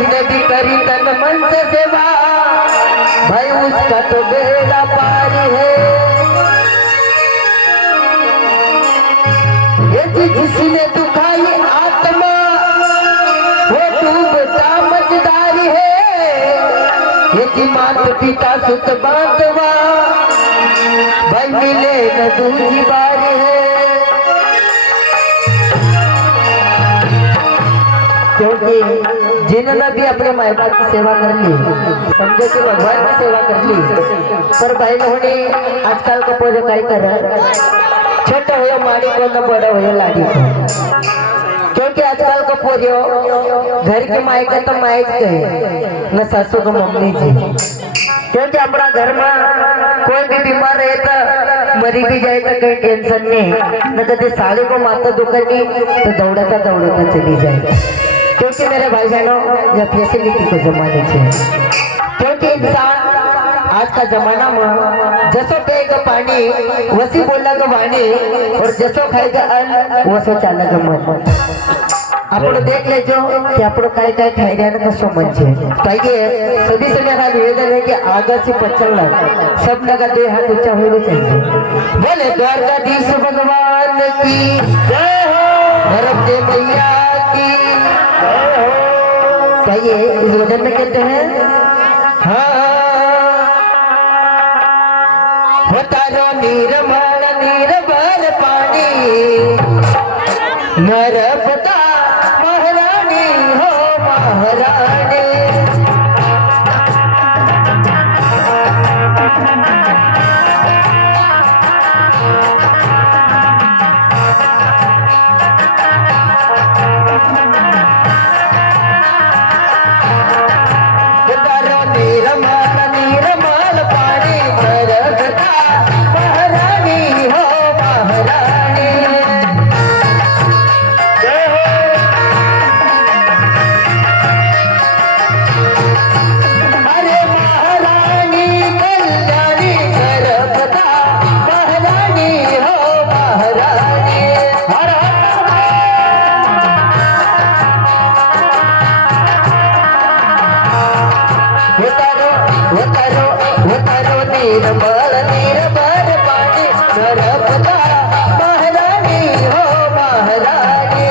जिसने भी करी तन मन से सेवा भाई उसका तो बेड़ा पार है। ये जिसने दुखाई आत्मा वो डूबता मझदारी है। ये मात पिता सुत बांधवा भाई मिले न दूजी बारी है। क्योंकि जिन्होंने भी अपने माँ बाप की सेवा कर ली समझो कि भगवान की सेवा कर ली पर भाई होने आजकल का पूरे काय कर छोटा हो माड़ी को न बड़ा हो लाड़ी को। क्योंकि आजकल को पूरे घर की माई का तो माई कहे न सासू को मम्मी जी। क्योंकि हमारा घर में कोई भी बीमार रहे तो मरी भी जाए तो कहीं टेंशन नहीं न कभी साड़ी को माता दुखनी तो दौड़ता दौड़ता चली जाए। क्योंकि मेरे भाई बहनों यह फैसिलिटी को जमाने चाहिए। क्योंकि इंसान आज का जमाना में जसो पिएगा पानी वसी बोलेगा वाणी और जसो खाएगा अन्न वसो चालेगा मन। आपण देख लेजो कि आपण काय काय खाई रहे ना कसो मन छे। कहिए सभी से मेरा निवेदन है कि आगे से पचल सब लगा दे हाथ ऊंचा होना चाहिए। बोले द्वारकाधीश भगवान की जय हो धरती मैया की जय हो। कहिए इस वजन में कहते हैं हाँ होतारो निर्मल निर्भर पानी नर्मदा महारानी हो महारानी। निर्मल निर्भर पानी नर्मदा महारानी हो महारानी।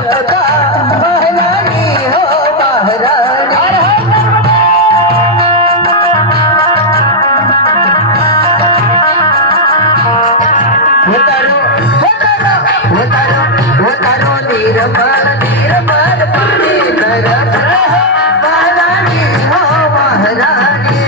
नर्मदा महारानी हो महारानी उतारो निर्मल निर्मल पानी नर्मदा महारानी हो महारानी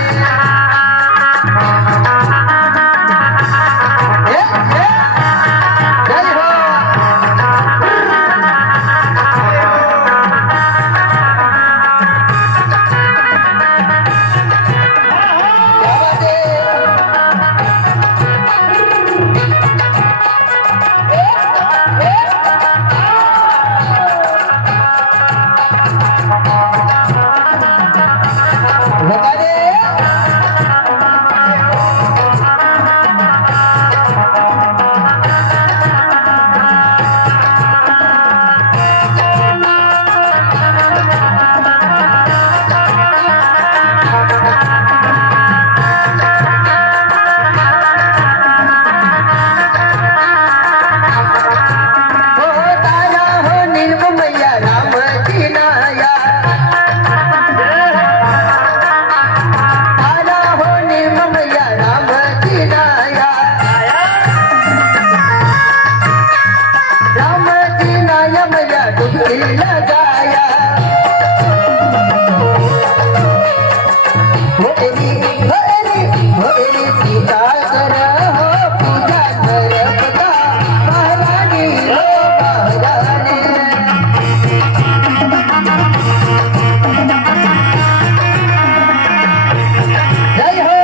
जय हो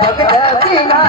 भगत बिना